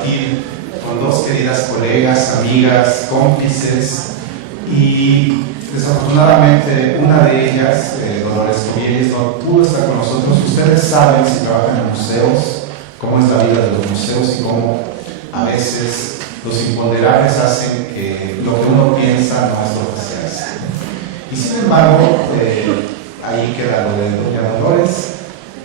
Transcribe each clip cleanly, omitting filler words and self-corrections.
compartir con dos queridas colegas, amigas, cómplices, y desafortunadamente una de ellas, Dolores Covieles, no pudo estar con nosotros. Ustedes saben, si trabajan en museos, cómo es la vida de los museos y cómo a veces los imponderables hacen que lo que uno piensa no es lo que se hace. Y sin embargo, ahí queda lo de doña Dolores,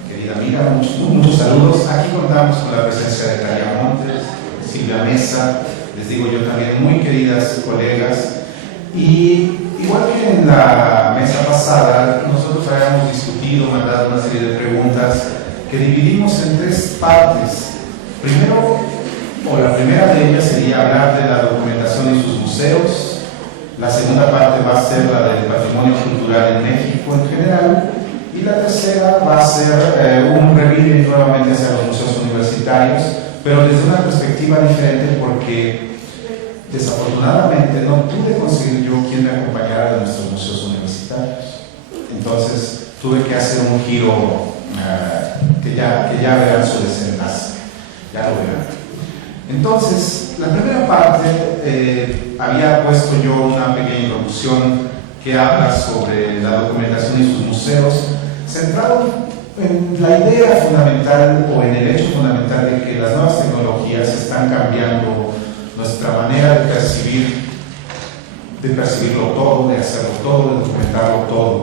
querida amiga, muchos saludos. Aquí contamos con la presencia de Talia Montes, Silvia Mesa, les digo yo también, muy queridas colegas. Y igual que en la mesa pasada, nosotros habíamos discutido, mandado una serie de preguntas que dividimos en tres partes. Primero, o la primera de ellas sería hablar de la documentación y sus museos. La segunda parte va a ser la del patrimonio cultural en México en general. Y la tercera va a ser un review nuevamente hacia los museos universitarios, pero desde una perspectiva diferente, porque desafortunadamente no pude conseguir yo quien me acompañara de nuestros museos universitarios. Entonces tuve que hacer un giro que ya verán su desenlace, ya lo verán. Entonces, la primera parte, había puesto yo una pequeña introducción que habla sobre la documentación y sus museos, centrado en la idea fundamental o en el hecho fundamental de que las nuevas tecnologías están cambiando nuestra manera de percibirlo todo, de hacerlo todo, de documentarlo todo.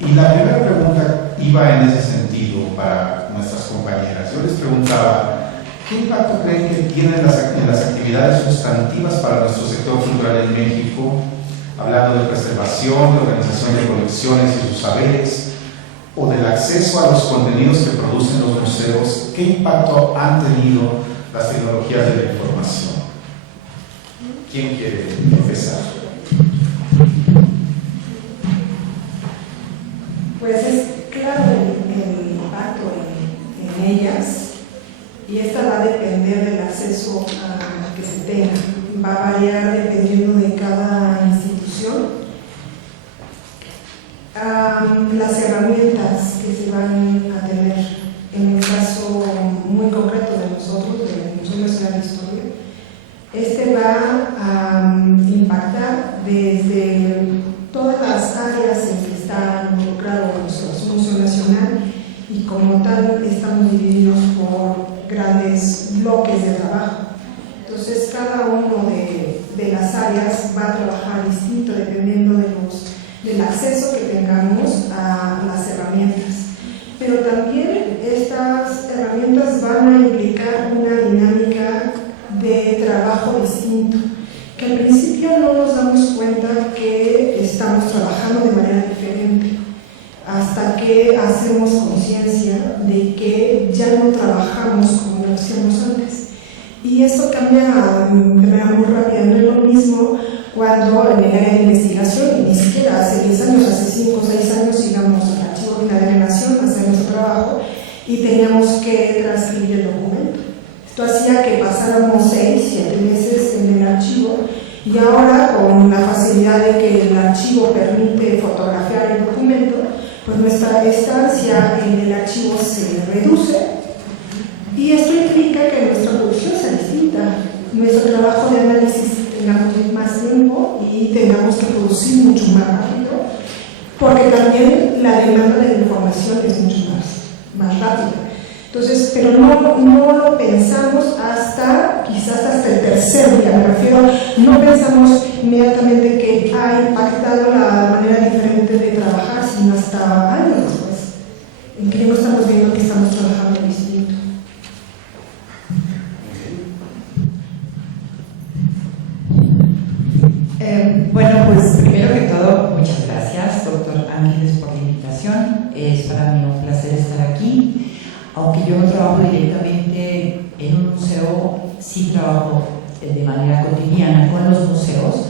Y la primera pregunta iba en ese sentido para nuestras compañeras. Yo les preguntaba, ¿qué impacto creen que tienen en las actividades sustantivas para nuestro sector cultural en México? Hablando de preservación, de organización de colecciones y sus saberes, o del acceso a los contenidos que producen los museos, ¿qué impacto han tenido las tecnologías de la información? ¿Quién quiere empezar? Pues es claro el impacto en ellas, y esta va a depender del acceso que se tenga. Va a variar dependiendo de cada institución. Las herramientas que se van a tener, en el caso muy concreto de nosotros, del Museo Nacional de Historia, va a impactar desde todas las áreas en que está involucrado nuestro Museo Nacional, y como tal estamos divididos por grandes bloques de trabajo. Entonces cada uno de las áreas va a trabajar distinto dependiendo del acceso que tengamos a las herramientas. Pero también estas herramientas van a implicar una dinámica de trabajo distinto, que al principio no nos damos cuenta que estamos trabajando de manera diferente, hasta que hacemos conciencia de que ya no trabajamos como lo hacíamos antes. Y eso cambia de manera muy rápida. No es lo mismo cuando en el área de investigación, y ni siquiera hace 10 años, hace 5 o 6 años, íbamos al Archivo General de la Nación a hacer nuestro trabajo y teníamos que transcribir el documento. Esto hacía que pasáramos 6, 7 meses en el archivo, y ahora, con la facilidad de que el archivo permite fotografiar el documento, pues nuestra estancia en el archivo se reduce, y esto implica que nuestra producción sea distinta, nuestro trabajo de análisis tengamos más tiempo y tengamos que producir mucho más rápido, porque también la demanda de la información es mucho más rápida. Entonces, pero no lo pensamos quizás hasta el tercer día, me refiero, no pensamos inmediatamente que ha impactado la manera diferente de trabajar, sino hasta años después, en que no estamos viendo que estamos trabajando distinto. Bueno, pues primero que todo, muchas gracias, doctor Ángeles, por la invitación. Es para mí un placer estar aquí. Aunque yo no trabajo directamente en un museo, sí trabajo de manera cotidiana con los museos.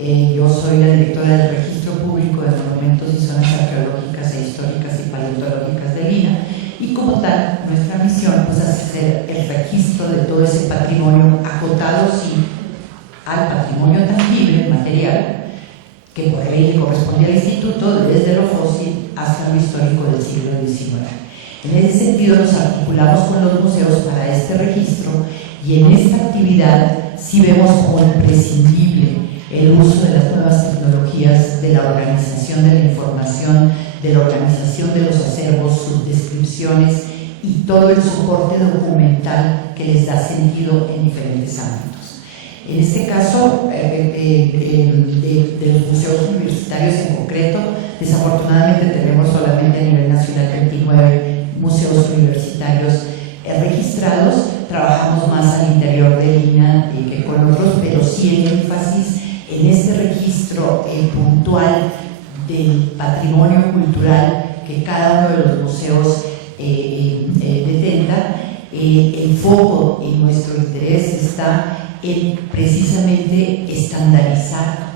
Yo soy la directora del Registro Público de Monumentos y Zonas Arqueológicas e Históricas y Paleontológicas de Lina, y como tal, nuestra misión pues, es hacer el registro de todo ese patrimonio acotado sí al patrimonio tangible, material, que por ley le corresponde al Instituto desde lo fósil hasta lo histórico del siglo XIX. En ese sentido nos articulamos con los museos para este registro, Y en esta actividad sí vemos como imprescindible el uso de las nuevas tecnologías, de la organización de la información, de la organización de los acervos, sus descripciones y todo el soporte documental que les da sentido en diferentes ámbitos. En este caso, de los museos universitarios en concreto, desafortunadamente tenemos solamente a nivel nacional 29 museos universitarios registrados. Trabajamos más al interior de Lina que con otros, pero sí el énfasis en este registro puntual del patrimonio cultural que cada uno de los museos detenta. El foco y nuestro interés está en precisamente estandarizar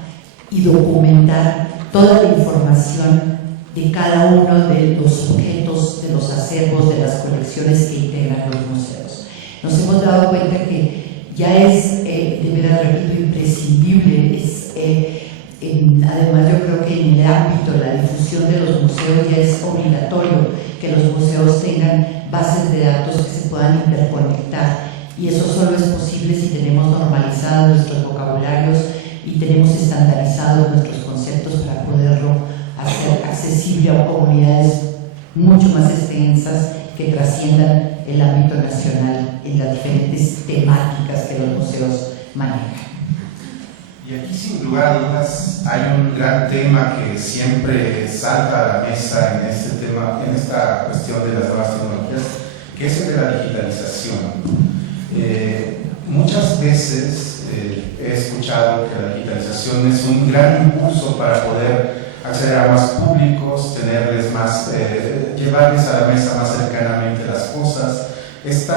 y documentar toda la información de cada uno de los objetos, de los acervos, de las colecciones que integran los museos. Nos hemos dado cuenta que ya es, de verdad, repito, imprescindible. Además, yo creo que en el ámbito de la difusión de los museos ya es obligatorio que los museos tengan bases de datos que se puedan interconectar, y eso solo es posible si tenemos normalizados nuestros vocabularios y tenemos estandarizados nuestros conceptos para poderlo hacer accesible a comunidades mucho más extensas que trasciendan el ámbito nacional en las diferentes temáticas que los museos manejan. Y aquí, sin lugar a dudas, hay un gran tema que siempre salta a la mesa en este tema, en esta cuestión de las nuevas tecnologías, que es el de la digitalización. Muchas veces he escuchado que la digitalización es un gran impulso para poder acceder a más públicos, tenerles más, llevarles a la mesa más cercanamente las cosas. Este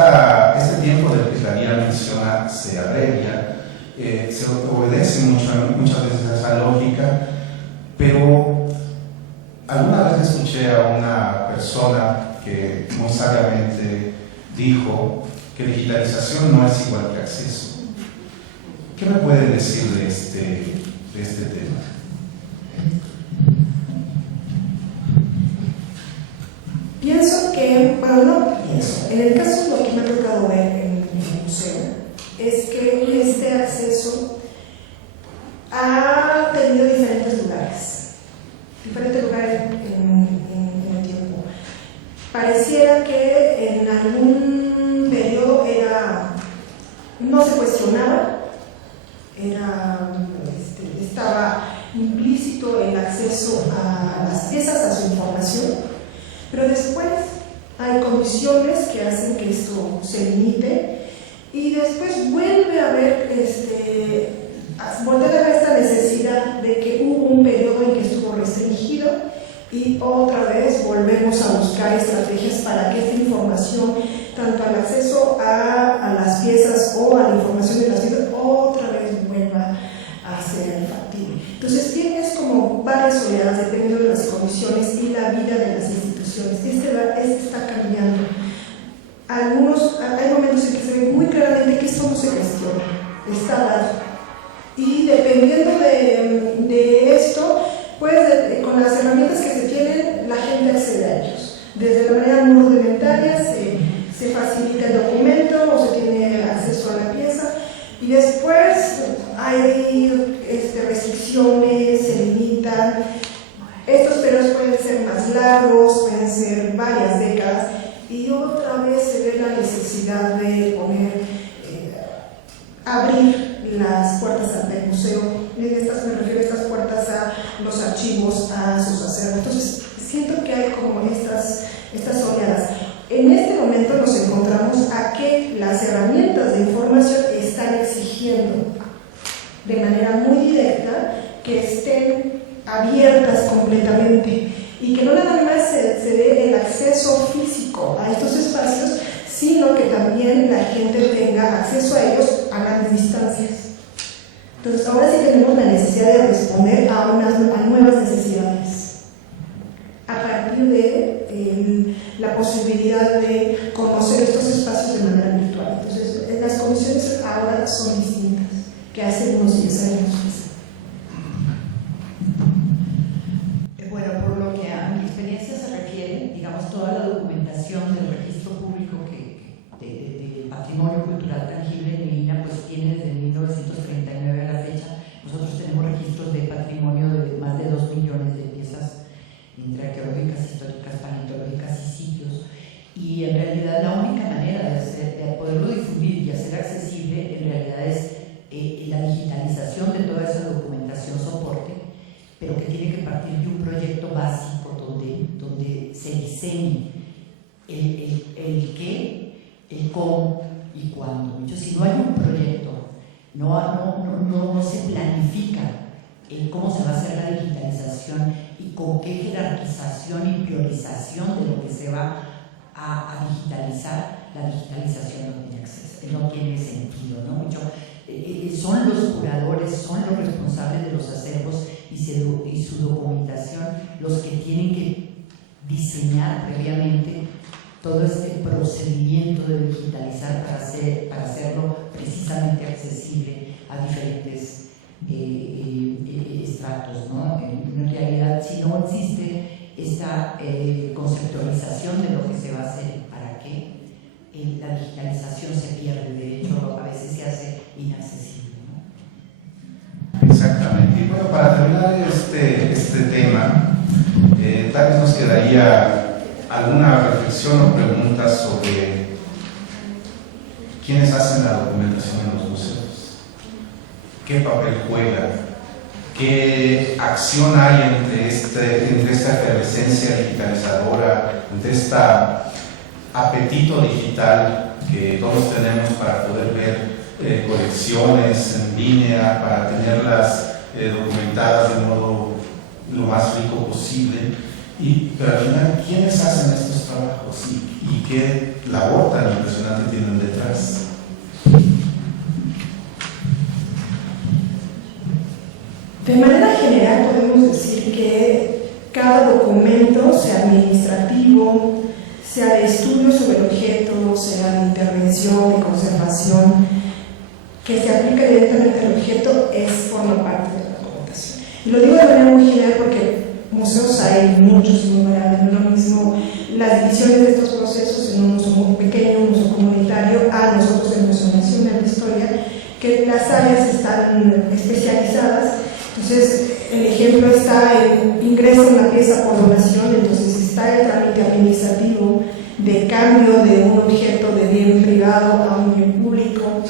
tiempo del que Daniela menciona se abrevia. Se obedece muchas veces a esa lógica, pero alguna vez escuché a una persona que muy sabiamente dijo que digitalización no es igual que acceso. ¿Qué me pueden decir de este tema? Pienso que, bueno, no pienso, en el caso de lo que me ha tocado ver en el museo, es que este acceso ha tenido diferentes lugares en el tiempo. Pareciera que en algún periodo no se cuestionaba, estaba implícito el acceso a las piezas, a su información, pero después hay condiciones que hacen que esto se limite. Y después vuelve a haber esta necesidad de que hubo un periodo en que estuvo restringido, y otra vez volvemos a buscar estrategias para que esta información, tanto al acceso a las piezas o a la información de las piezas, otra vez vuelva a ser factible. Entonces tienes como varias oleadas dependiendo de las condiciones y la vida de las instituciones. Este está cambiando. Hay momentos en que se ve muy claramente que esto no se cuestiona, está dado. Y dependiendo de esto, pues con las herramientas que se tienen, la gente accede a ellos. Desde la manera muy rudimentaria se facilita el documento o se tiene acceso a la pieza, y después hay restricciones, se limitan. Estos periodos pueden ser más largos, pueden ser varias décadas. Y otra vez se ve la necesidad de abrir las puertas del museo. Me refiero a estas puertas a los archivos, a sus acervos. Entonces, siento que hay como estas oleadas. En este momento nos encontramos a que las herramientas de información están exigiendo de manera muy directa que estén abiertas completamente, y que no nada más se dé el acceso físico a estos espacios, sino que también la gente tenga acceso a ellos a grandes distancias. Entonces ahora sí tenemos la necesidad de responder a nuevas necesidades a partir de la posibilidad de conocer estos espacios de manera virtual. Entonces las condiciones ahora son distintas que hace unos 10 años. Bueno, por lo que a mi experiencia se refiere, digamos, toda la documentación del registro público del patrimonio cultural tangible no se planifica cómo se va a hacer la digitalización y con qué jerarquización y priorización de lo que se va a digitalizar. La digitalización no tiene sentido, ¿no? Son los curadores, son los responsables de los acervos y su documentación los que tienen que diseñar previamente todo este procedimiento de digitalizar para hacerlo precisamente accesible a diferentes estratos, ¿no? En realidad, si no existe esta conceptualización de lo que se va a hacer y para qué, la digitalización se pierde, de hecho a veces se hace inaccesible, ¿no? Exactamente. Y bueno, para terminar este tema, tal vez nos quedaría alguna reflexión o pregunta sobre quiénes hacen la documentación en los museos, qué papel juega, qué acción hay entre esta efervescencia digitalizadora, entre este apetito digital que todos tenemos para poder ver colecciones en línea, para tenerlas documentadas de modo lo más rico posible, pero al final, ¿quiénes hacen estos trabajos y qué labor tan impresionante tienen detrás? De manera general podemos decir que cada documento, sea administrativo, sea de estudio sobre el objeto, sea de intervención, de conservación, que se aplica directamente al objeto, forma parte de la documentación. Y lo digo de manera muy general porque museos hay muchos, innumerables, no es lo mismo las divisiones de estos procesos en un museo muy pequeño, un museo comunitario, a nosotros en el Museo Nacional de Historia, que las áreas están especializadas. Entonces, el ejemplo está en ingresa una pieza por donación, entonces está el trámite administrativo de cambio de un objeto de bien privado a un bien público,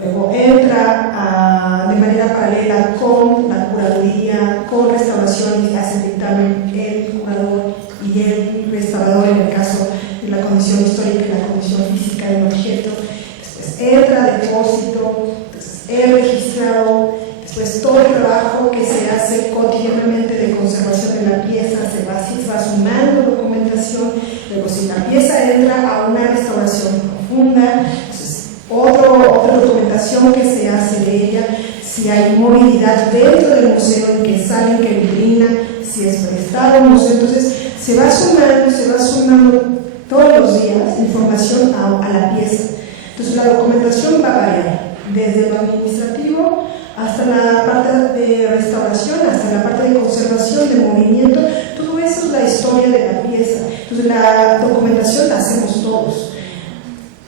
luego entra de manera paralela con la curaduría, con restauración y hace dictamen el curador y el restaurador en el caso de la condición histórica y la condición física del objeto. Después entra depósito, entonces es registrado. Pues todo el trabajo que se hace cotidianamente de conservación de la pieza se va sumando documentación. Luego, si la pieza entra a una restauración profunda, entonces otra documentación que se hace de ella. Si hay movilidad dentro del museo, en que sale, en que vitrina, si es prestado al museo, entonces se va sumando todos los días información a la pieza. Entonces la documentación va a variar desde lo administrativo hasta la parte de restauración, hasta la parte de conservación, de movimiento. Todo eso es la historia de la pieza. Entonces la documentación la hacemos todos,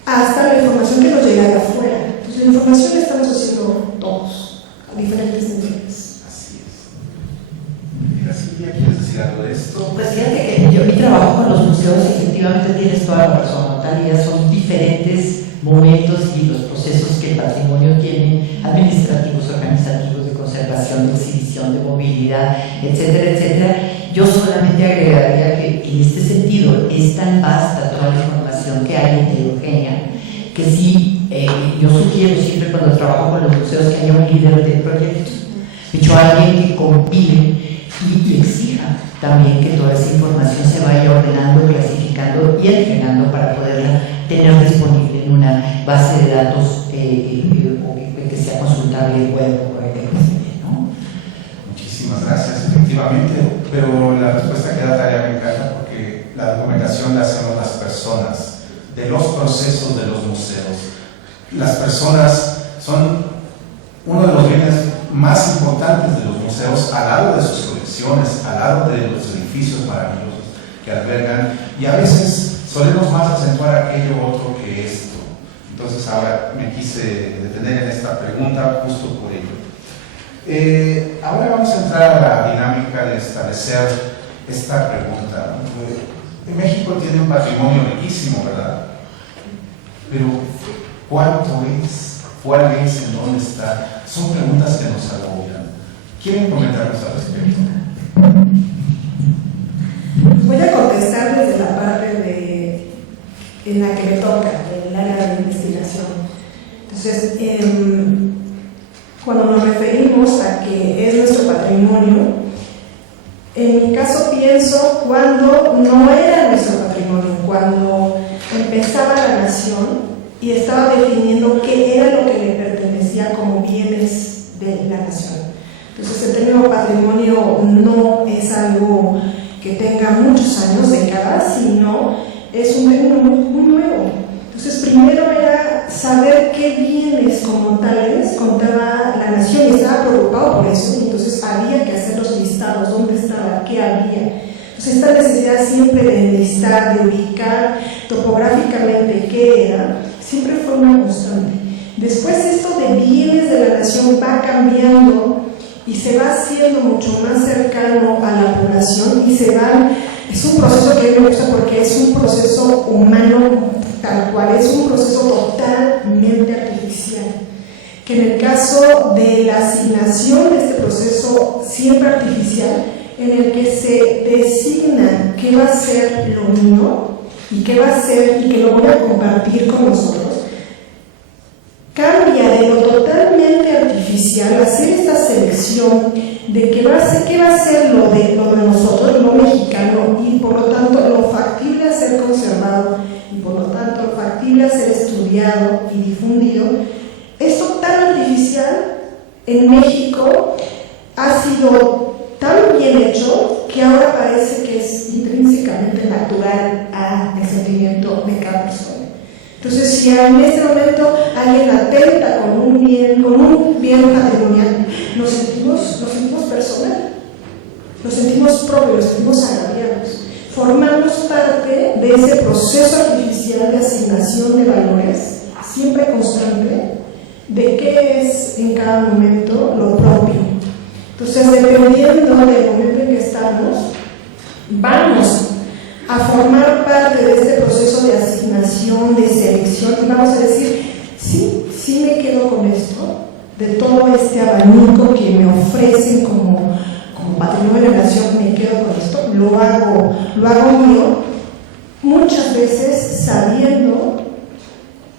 hasta la información que nos llega de afuera. Entonces la información la estamos haciendo todos, a diferentes niveles. Así es. Mira, Silvia, ¿quieres decir algo de esto? Pues fíjate que mi trabajo con los museos, efectivamente tienes toda la razón, Natalia, son diferentes momentos y los procesos que el patrimonio tiene, administrativos, organizativos, de conservación, de exhibición, de movilidad, etcétera, etcétera. Yo solamente agregaría que en este sentido es tan vasta toda la información que hay heterogénea, que sí, yo sugiero siempre cuando trabajo con los museos que haya un líder de proyectos, de hecho alguien que compile y exija también que toda esa información se vaya ordenando, clasificando y entregando para poderla tener disponible en una base de datos que sea consultable web, ¿no? Muchísimas gracias, efectivamente, pero la respuesta que da Tarea me encanta porque la documentación la hacemos las personas de los procesos de los museos. Las personas son uno de los bienes más importantes de los museos, al lado de sus colecciones, al lado de los edificios maravillosos que albergan, y a veces solemos más acentuar aquello otro que esto. Entonces ahora me quise detener en esta pregunta justo por ello. Ahora vamos a entrar a la dinámica de establecer esta pregunta, ¿no? En México tiene un patrimonio riquísimo, ¿verdad? Pero ¿cuánto es? ¿Cuál es? ¿En dónde está? Son preguntas que nos agobian. ¿Quieren comentarnos al respecto? Voy a contestar desde la parte en la que me toca, en el área de investigación. Entonces, cuando nos referimos a que es nuestro patrimonio, en mi caso pienso cuando no era nuestro patrimonio, cuando empezaba la nación y estaba definiendo qué era lo que le pertenecía como bienes de la nación. Entonces el término patrimonio no es algo que tenga muchos años, décadas, sino es un término muy nuevo. Entonces primero era saber qué bienes como tales contaba la nación y estaba preocupado por eso, y entonces había que hacer los listados, dónde estaba, qué había. Entonces esta necesidad siempre de enlistar, de ubicar topográficamente qué era, siempre fue una constante. Después esto de bienes de la nación va cambiando y se va haciendo mucho más cercano a la población y se va, es un proceso que a mí me gusta porque es un proceso humano tal cual, es un proceso totalmente artificial, que en el caso de la asignación de este proceso siempre artificial, en el que se designa qué va a ser lo mío y qué va a ser y que lo voy a compartir con nosotros, cambia de lo totalmente artificial, hacer esta selección de qué va a ser lo de nosotros, lo mexicano, y por lo tanto lo factible a ser conservado, y por lo tanto lo factible a ser estudiado y difundido. Esto tan artificial en México ha sido tan bien hecho que ahora parece que es intrínsecamente natural al sentimiento de cada persona. Entonces, si en este momento alguien atenta con un bien patrimonial, lo sentimos personal, lo sentimos propio, lo sentimos agraviados. Formamos parte de ese proceso artificial de asignación de valores, siempre constante, de qué es en cada momento lo propio. Entonces, dependiendo del momento en que estamos, vamos a formar parte de este proceso de asignación, de selección, y vamos a decir, sí me quedo con esto, de todo este abanico que me ofrecen como patrimonio de la nación, me quedo con esto, lo hago mío, muchas veces sabiendo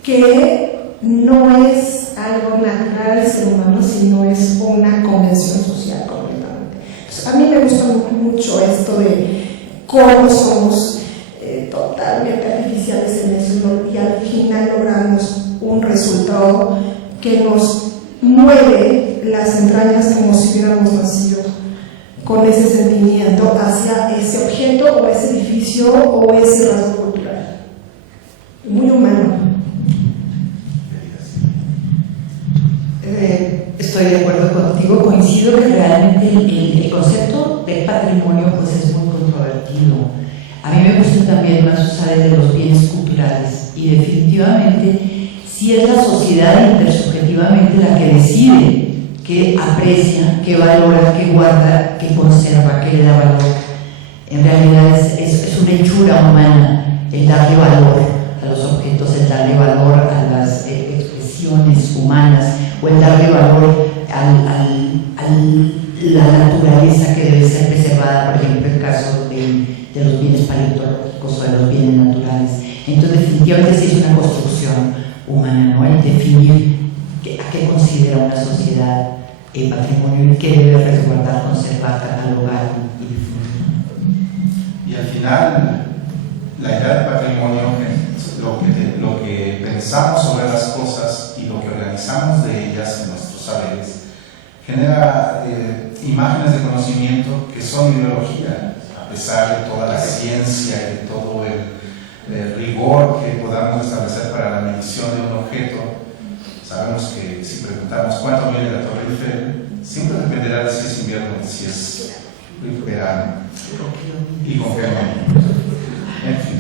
que no es algo natural del ser humano, sino es una convención social completamente. Entonces, a mí me gusta mucho esto de cómo somos totalmente artificiales en eso, y al final logramos un resultado que nos mueve las entrañas como si hubiéramos nacido con ese sentimiento hacia ese objeto o ese edificio o ese rasgo cultural. Muy humano. Estoy de acuerdo contigo, coincido que realmente el concepto de patrimonio pues es muy controvertido. A mí me gusta también más usar el de los bienes culturales, y definitivamente si es la sociedad intersubjetivamente la que decide, que aprecia, que valora, que guarda, que conserva, que le da valor. En realidad es una hechura humana el darle valor a los objetos, el darle valor a las expresiones humanas, o el darle valor a la naturaleza que debe ser preservada, por ejemplo, el caso de los bienes paleontológicos o de los bienes naturales. Entonces, definitivamente sí es una construcción humana, ¿no? El definir a qué considera una sociedad el patrimonio y qué debe resguardar, conservar, catalogar y difundir. Y al final, la idea de patrimonio, lo que pensamos sobre las cosas y lo que organizamos de ellas en nuestros saberes, genera imágenes de conocimiento que son ideología, a pesar de toda la ciencia y de todo el rigor que podamos establecer para la medición de un objeto. Sabemos que si preguntamos cuánto viene la Torre Eiffel, siempre dependerá de si es invierno o si es verano y con qué nombre. En fin.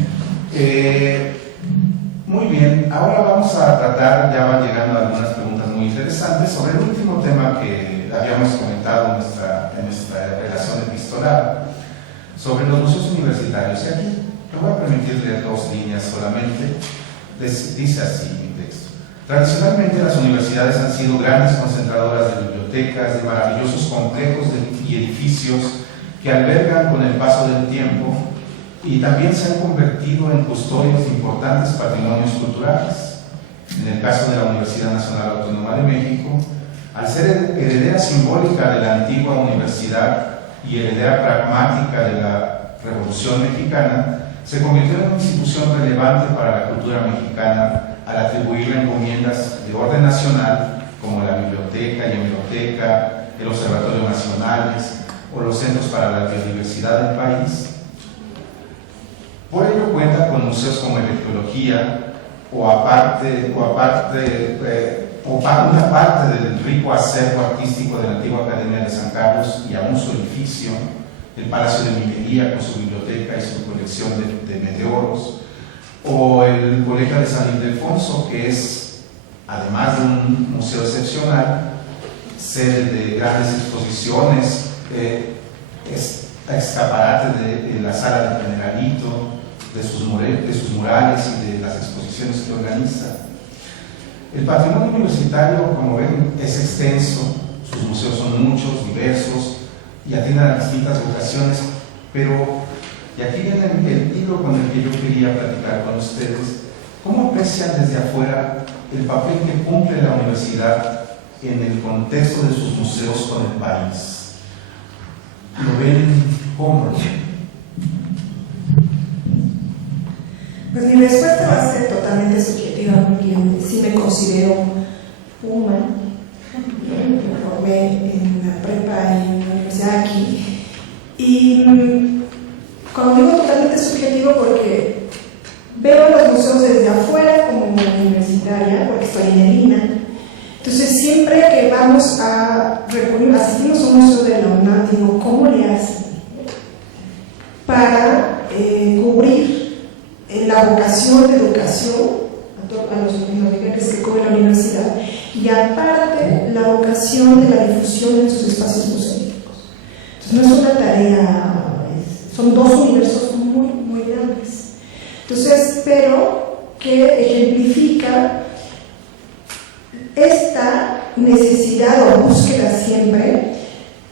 Muy bien, ahora vamos a tratar, ya van llegando algunas preguntas muy interesantes sobre el último tema que habíamos comentado en nuestra relación epistolar, sobre los museos universitarios. Y aquí me voy a permitir leer 2 líneas solamente. Dice así mi texto: tradicionalmente las universidades han sido grandes concentradoras de bibliotecas, de maravillosos complejos y edificios que albergan con el paso del tiempo, y también se han convertido en custodios de importantes patrimonios culturales. En el caso de la Universidad Nacional Autónoma de México, Al ser heredera simbólica de la antigua universidad y heredera pragmática de la Revolución Mexicana, se convirtió en una institución relevante para la cultura mexicana al atribuirle encomiendas de orden nacional, como la biblioteca y hemeroteca, el Observatorio Nacionales o los centros para la biodiversidad del país. Por ello cuenta con museos como Electrología una parte del rico acervo artístico de la antigua Academia de San Carlos y aún su edificio, el Palacio de Minería con su biblioteca y su colección de meteoros, o el Colegio de San Ildefonso, que es, además de un museo excepcional, sede de grandes exposiciones, escaparate de la Sala del Generalito, de sus murales y de las exposiciones que organiza. El patrimonio universitario, como ven, es extenso, sus museos son muchos, diversos y atienden a distintas vocaciones, pero, y aquí viene el hilo con el que yo quería platicar con ustedes, ¿cómo aprecian desde afuera el papel que cumple la universidad en el contexto de sus museos con el país? ¿Lo ven cómo? Pues mi respuesta va a ser totalmente subjetiva, porque sí me considero Puma, me formé en la prepa y en la universidad aquí. Y cuando digo totalmente subjetivo, porque veo los museos desde afuera como universitaria, porque estoy en el INA. Entonces, siempre que vamos a recurrir, asistimos a un museo de la UNAM, digo, ¿cómo le hacen para cubrir la vocación de educación a los universitarios que cubre la universidad y aparte la vocación de la difusión en sus espacios museísticos? Entonces, no es una tarea, son dos universos muy, muy grandes. Entonces, pero que ejemplifica esta necesidad o búsqueda siempre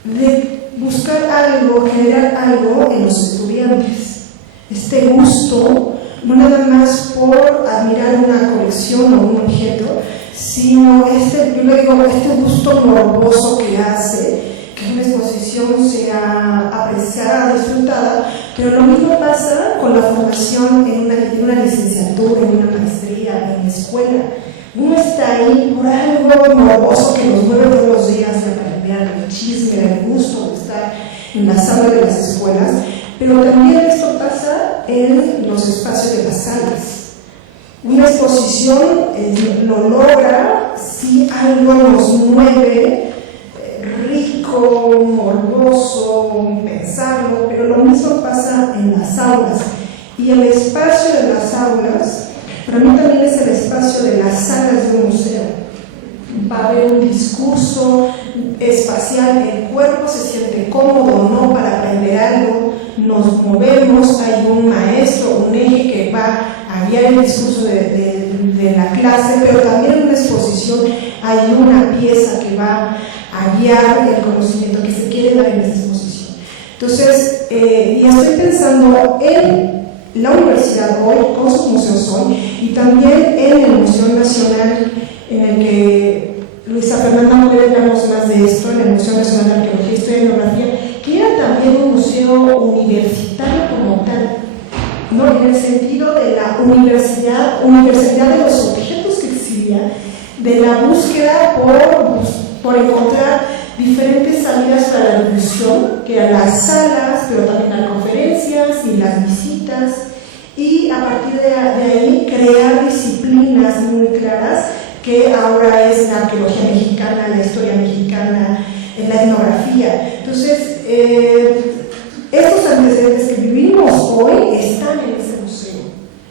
de buscar algo, generar algo en los estudiantes. Este gusto, no nada más por admirar una colección o un objeto, sino yo le digo, este gusto morboso que hace que una exposición sea apreciada, disfrutada, pero lo mismo pasa con la formación en una licenciatura, en una maestría, en la escuela. Uno está ahí por algo morboso que nos mueve todos los días, la aprender, el chisme, el gusto de estar en las aulas de las escuelas, pero también esto pasa en los espacios de las salas. Una exposición lo logra si algo nos mueve, rico, morboso, pensarlo, pero lo mismo pasa en las aulas. Y el espacio de las aulas, para mí también es el espacio de las salas de un museo. Va a haber un discurso espacial, el cuerpo se siente cómodo o no para aprender algo, nos movemos, hay un maestro, un eje que va a guiar el discurso de la clase, pero también en una exposición hay una pieza que va a guiar el conocimiento que se quiere dar en esa exposición. Entonces, y estoy pensando en la universidad hoy, con sus museos hoy, y también en el Museo Nacional, en el que Luisa Fernanda puede hablarnos más de esto, en el Museo Nacional de Arqueología y Historia y Etnografía, que era también un museo universitario como tal, ¿no? En el sentido de la universidad de los objetos que exhibía, de la búsqueda por encontrar diferentes salidas para la difusión, que eran las salas, pero también las conferencias y las visitas, y a partir de ahí crear disciplinas muy claras, que ahora es la arqueología mexicana, la historia mexicana, la etnografía. Entonces, estos antecedentes que vivimos hoy están en ese museo.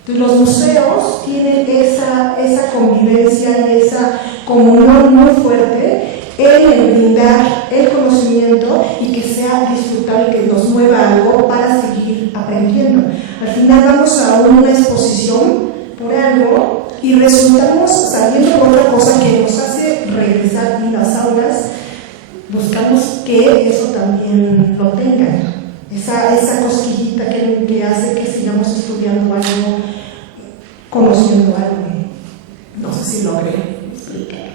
Entonces, los museos tienen esa convivencia y esa comunión muy fuerte en el brindar el conocimiento y que sea disfrutable, que nos mueva algo para seguir aprendiendo. Al final vamos a una exposición por algo y resultamos saliendo por otra cosa que nos hace regresar, y las aulas buscamos que eso también lo tengan, esa cosquillita que hace que sigamos estudiando algo, conociendo algo. No sé si logré explicar.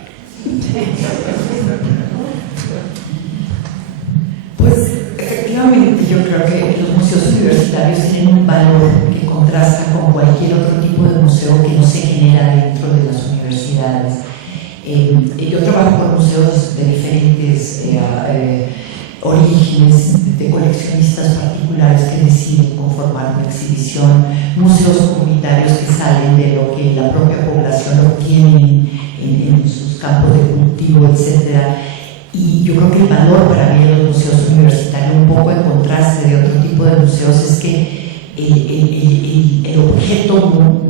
yo creo que los museos universitarios tienen un valor que contrasta con cualquier otro tipo de museo que no se genera dentro de las universidades. Yo trabajo con museos de diferentes orígenes, de coleccionistas particulares que deciden conformar una exhibición, museos comunitarios que salen de lo que la propia población obtiene en sus campos de cultivo, etc. Y yo creo que el valor para mí de los museos universitarios, un poco en contraste de otro tipo de museos, es que el objeto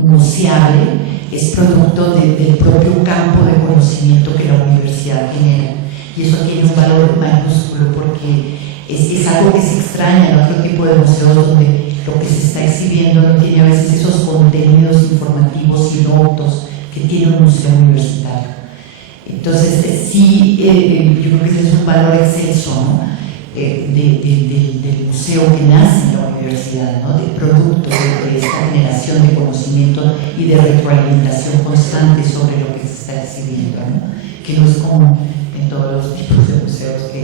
museable es producto del propio campo de conocimiento que la universidad genera. Y eso tiene un valor mayúsculo porque es algo que se extraña en otro tipo de museos donde lo que se está exhibiendo no tiene a veces esos contenidos informativos y notos que tiene un museo universitario. Entonces, sí, yo creo que ese es un valor excelso, ¿no? Del museo que nace en la universidad, ¿no? Del producto de esta generación de conocimiento y de retroalimentación constante sobre lo que se está exhibiendo, ¿no? Que no es común en todos los tipos de museos que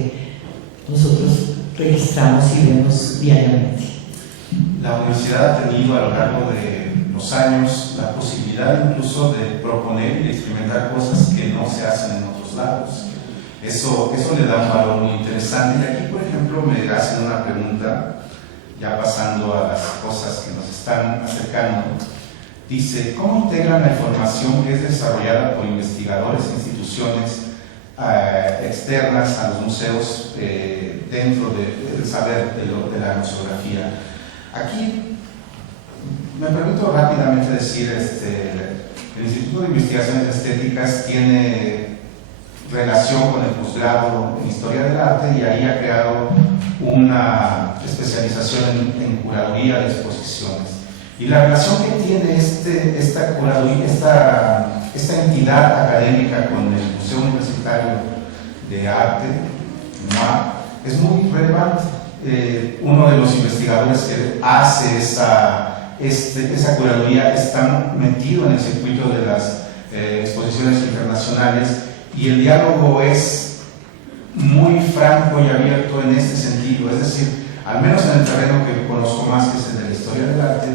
nosotros registramos y vemos diariamente. La universidad ha tenido a lo largo de los años la posibilidad incluso de proponer y de experimentar cosas que no se hacen en otros lados. Eso le da un valor muy interesante. Y aquí, por ejemplo, me hacen una pregunta, ya pasando a las cosas que nos están acercando. Dice, ¿cómo integran la información que es desarrollada por investigadores e instituciones externas a los museos dentro del saber de la museografía? Aquí me permito rápidamente decir, el Instituto de Investigaciones Estéticas tiene relación con el posgrado en Historia del Arte y ahí ha creado una especialización en curaduría de exposiciones. Y la relación que tiene esta curaduría, esta entidad académica con el Museo Universitario de Arte, MUAC, es muy relevante. Uno de los investigadores que hace esa curaduría está metido en el circuito de las exposiciones internacionales y el diálogo es muy franco y abierto en este sentido, es decir, al menos en el terreno que conozco más, que es el de la historia del arte,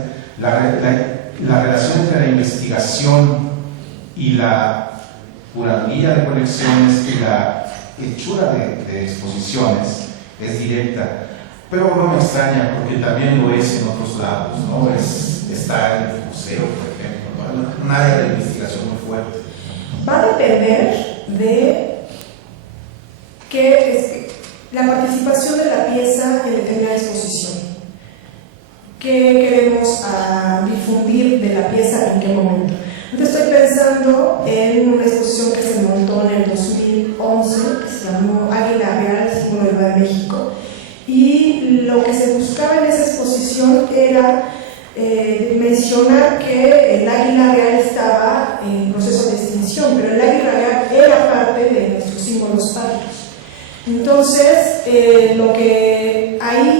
la relación entre la investigación y la curaduría de colecciones y la hechura de exposiciones es directa. Pero no me extraña porque también lo es en otros lados, ¿no? Está en el museo, por ejemplo, ¿no? Un área de investigación muy fuerte. Va a depender de la participación de la pieza en determinada exposición. ¿Qué queremos difundir de la pieza en qué momento? Entonces estoy pensando en una exposición que se montó en el 2011, que se llamó Águila Real, símbolo de Ciudad de México. Y lo que se buscaba en esa exposición era mencionar que el águila real estaba en proceso de extinción, pero el águila real era parte de nuestros símbolos patrios. Entonces,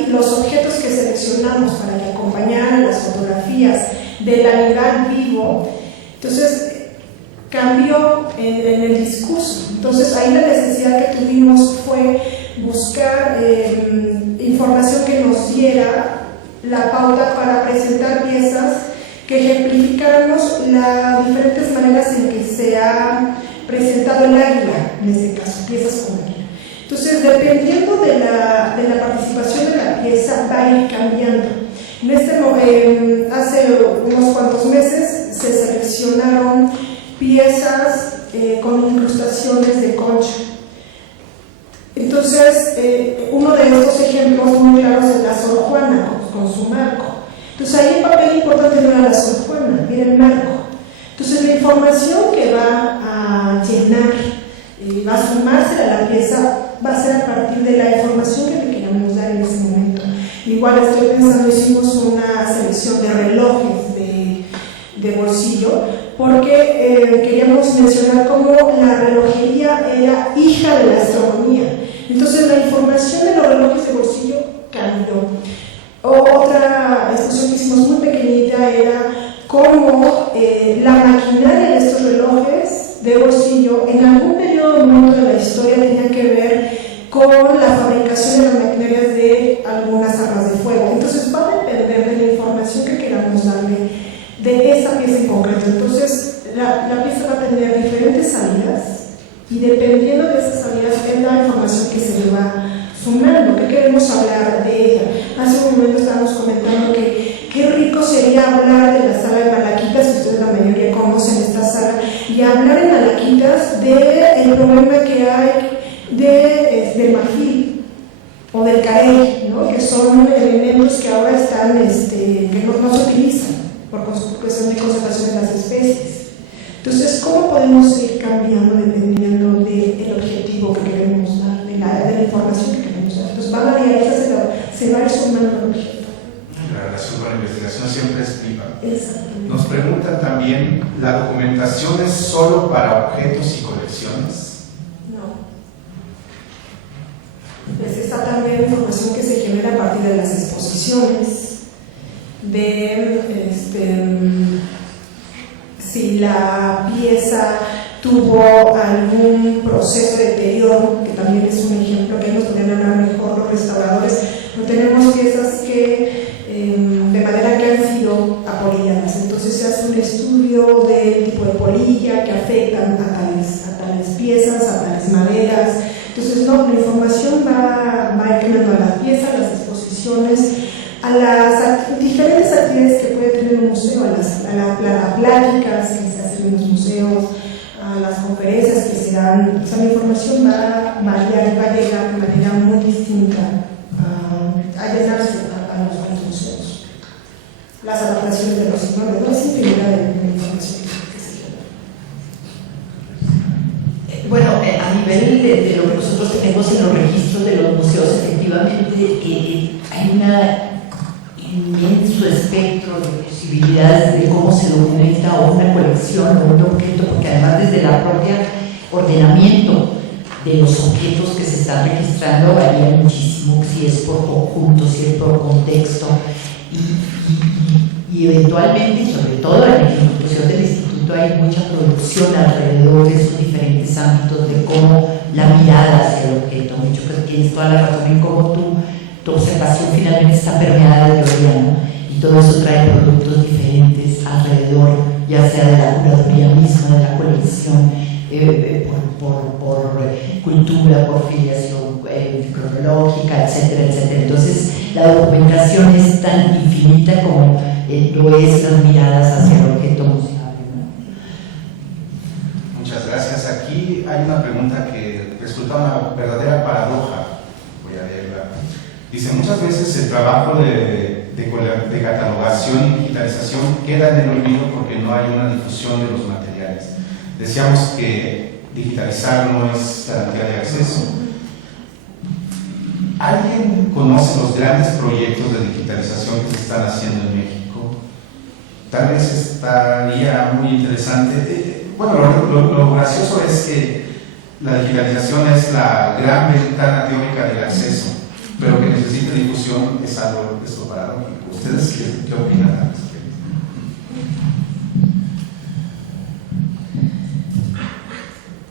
los objetos que seleccionamos para que acompañaran las fotografías del animal vivo, entonces cambió en el discurso. Entonces, ahí la necesidad que tuvimos fue buscar información que nos diera la pauta para presentar piezas que ejemplificaran las diferentes maneras en que se ha presentado el águila, en este caso, piezas con águila. Entonces, dependiendo de la participación de la pieza, va a ir cambiando. Hace unos cuantos meses se seleccionaron piezas con incrustaciones de concha. Entonces, uno de estos ejemplos muy claros es la Sor Juana con su marco. Entonces, ahí el papel importante no era la Sor Juana, era el marco. Entonces, la información que va a llenar, va a sumarse a la pieza, va a ser a partir de la información que le queramos dar en ese momento. Igual estoy pensando, hicimos una selección de relojes de bolsillo, porque queríamos mencionar cómo la relojería era hija de la astronomía. Entonces la información de los relojes de bolsillo cambió. Otra exposición que hicimos muy pequeñita era cómo la maquinaria de estos relojes de bolsillo en algún periodo de momento de la historia tenía que ver con la fabricación de las maquinarias de algunas armas de fuego. Entonces va a depender de la información que queramos darle de esa pieza en concreto. Entonces la pieza va a tener diferentes salidas y dependiendo de esas salidas es la información que se le va sumando. ¿Qué queremos hablar de ella? Hace un momento estábamos comentando que qué rico sería hablar de la sala de Malaquitas, ustedes la mayoría conocen esta sala, y hablar en Malaquitas del problema que hay del marfil o del carey, ¿no? Que son elementos que ahora están, que no se utilizan por cuestión de conservación de las especies. Entonces, ¿cómo podemos ir cambiando dependiendo del objetivo que queremos dar, de la información que queremos dar? Entonces, va a variar, se va a ir sumando al objeto. La relación con la investigación siempre es viva. Exactamente. Nos preguntan también, ¿la documentación es solo para objetos y colecciones? No. Pues está también información que se genera a partir de las exposiciones, de si la pieza tuvo algún proceso de deterioro, que también es un ejemplo que nos podrían hablar mejor los restauradores. No tenemos piezas que de manera que han sido apolilladas, entonces se hace un estudio del tipo de polilla que afectan a tales piezas, a tales maderas. Entonces la información va a ir cambiando a las piezas, a las exposiciones, a las diferentes actividades que puede tener un museo, a las pláticas que se hacen en los museos, a las conferencias que se dan. O sea, la información va a variar, va a llegar de manera muy distinta a llenarse a los museos. Las adaptaciones de los inmuebles, no es infinidad de información que se genera. Bueno, a nivel de lo que nosotros tenemos en los registros de los museos, efectivamente hay un inmenso espectro de posibilidades de cómo se documenta una colección o un objeto, porque además desde la propia ordenamiento de los objetos que se están registrando varía muchísimo, si es por conjunto, si es por contexto, y eventualmente, sobre todo en la ejecución del instituto, hay mucha producción alrededor de esos diferentes ámbitos de cómo la mirada hacia el objeto. Mucho que tienes toda la razón en cómo tu observación finalmente está permeada de teoría, ¿no? Y todo eso trae productos diferentes alrededor, ya sea de la curaduría misma, de la colección, por cultura, por filiación cronológica, etcétera, etcétera. Entonces, la documentación es tan infinita como lo es las miradas hacia el objeto museable, ¿no? Muchas gracias. Aquí hay una pregunta que resulta una verdadera paradoja. Voy a leerla. Dice, muchas veces el trabajo de catalogación y digitalización queda en el olvido porque no hay una difusión de los materiales. Decíamos que digitalizar no es garantía de acceso. ¿Alguien conoce los grandes proyectos de digitalización que se están haciendo en México? Tal vez estaría muy interesante. Bueno, lo gracioso es que la digitalización es la gran ventana teórica del acceso, pero que necesita difusión es algo paradójico. ¿Ustedes qué opinan al respecto?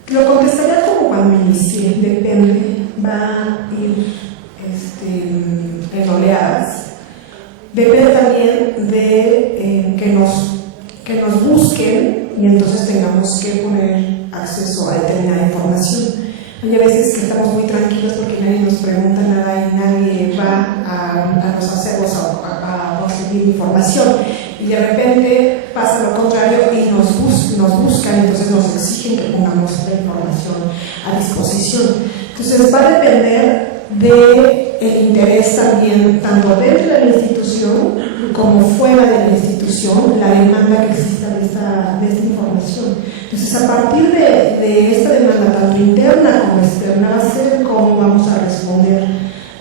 Lo contestaría como cuando inicié, depende, va a ir en oleadas. Depende también de que nos busquen y entonces tengamos que poner acceso a determinada información. Hay a veces que estamos muy tranquilos porque nadie nos pregunta nada y nadie va a los acervos a conseguir información, y de repente pasa lo contrario y nos buscan, entonces nos exigen que pongamos la información a disposición. Entonces va a depender del interés también, tanto dentro de la institución como fuera de la institución, la demanda que exista de esta información. Entonces, a partir de esta demanda, tanto interna como externa, va a ser cómo vamos a responder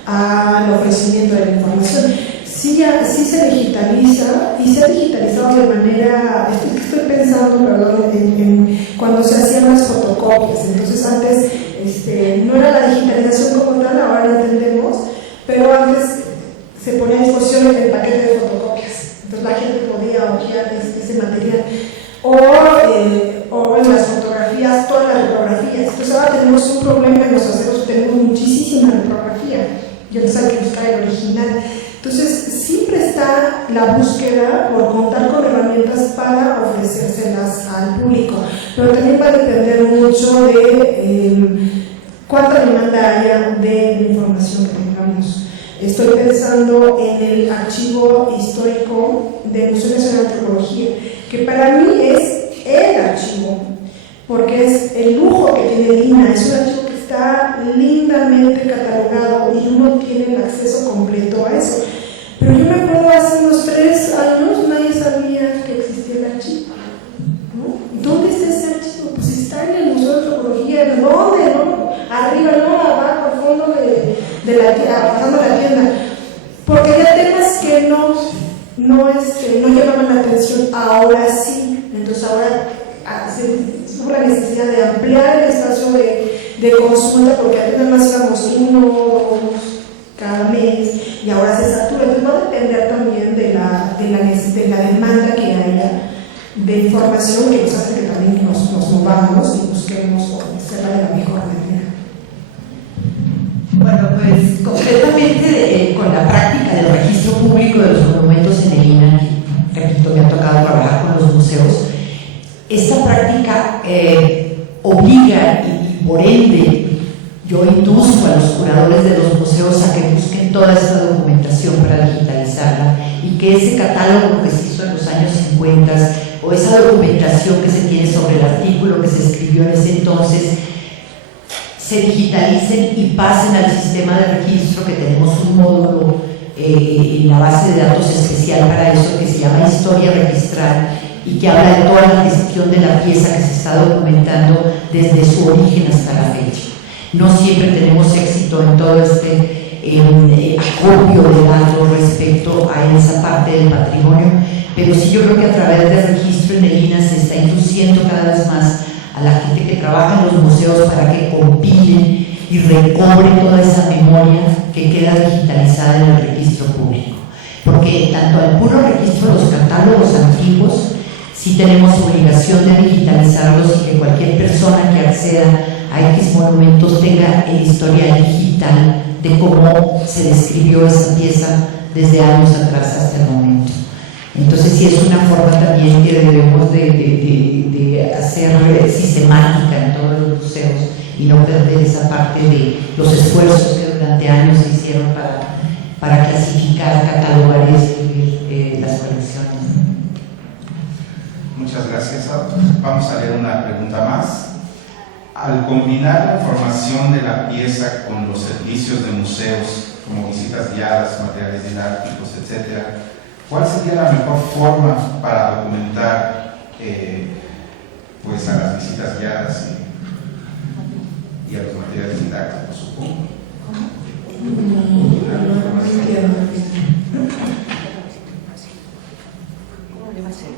al ofrecimiento de la información. Sí se digitaliza, y se ha digitalizado de manera, estoy pensando, perdón, en cuando se hacían las fotocopias. Entonces, antes no era la digitalización como tal, ahora lo entendemos, pero antes se ponía a disposición el paquete de fotocopias. Entonces, la gente podía hojear ese material. O en las fotografías, todas las fotografías. Entonces ahora tenemos un problema en los acervos, tenemos muchísimas pero también va a depender mucho de cuánta demanda haya de la información que tengamos. Estoy pensando en el archivo histórico del Museo Nacional de Antropología, que para mí es el archivo, porque es el lujo que tiene Lina, es un archivo que está lindamente catalogado y uno tiene el acceso completo a eso. Pero yo me acuerdo hace unos 3 años nadie sabía que existía el archivo, ¿no? ¿Dónde está ese archivo? Pues está en el Museo de Antropología. ¿En dónde? ¿No? Arriba, no, abajo, al fondo de la tienda, bajando la tienda. Porque había temas que no llamaban la atención, ahora sí. Entonces ahora hubo la necesidad de ampliar el espacio de consulta, porque antes nada más íbamos 1 o 2 cada mes, y ahora se satura. Entonces va a depender también de la demanda que haya de información, que nos hace que también nos movamos y busquemos hacerla de la mejor manera. Bueno, pues completamente con la práctica del registro público de los monumentos en el INAH, repito, me ha tocado trabajar con los museos. Esta práctica obliga y por ende yo induzco a los curadores de los museos a que busquen toda esta documentación para digitalizarla y que ese catálogo que se hizo en los años 50 o esa documentación que se tiene sobre el artículo que se escribió en ese entonces se digitalicen y pasen al sistema de registro, que tenemos un módulo en la base de datos especial para eso que se llama Historia Registral y que habla de toda la gestión de la pieza que se está documentando desde su origen hasta la fecha. No siempre tenemos éxito en todo este acopio de datos respecto a esa parte del patrimonio, pero sí yo creo que a través del registro en el INAH se está induciendo cada vez más a la gente que trabaja en los museos para que compilen y recobre toda esa memoria que queda digitalizada en el registro público. Porque tanto al puro registro de los catálogos antiguos, sí tenemos obligación de digitalizarlos y que cualquier persona que acceda a X monumentos tenga el historial digital de cómo se describió esa pieza desde años atrás hasta el momento. Entonces sí es una forma también que debemos de hacer sistemática en todos los museos y no perder esa parte de los esfuerzos que durante años se hicieron para clasificar, catalogar y escribir las colecciones. Muchas gracias. Vamos a leer una pregunta más. Al combinar la información de la pieza con los servicios de museos, como visitas guiadas, materiales didácticos, etc., ¿cuál sería la mejor forma para documentar pues a las visitas guiadas y a los materiales didácticos, supongo? ¿Cómo le va a ser?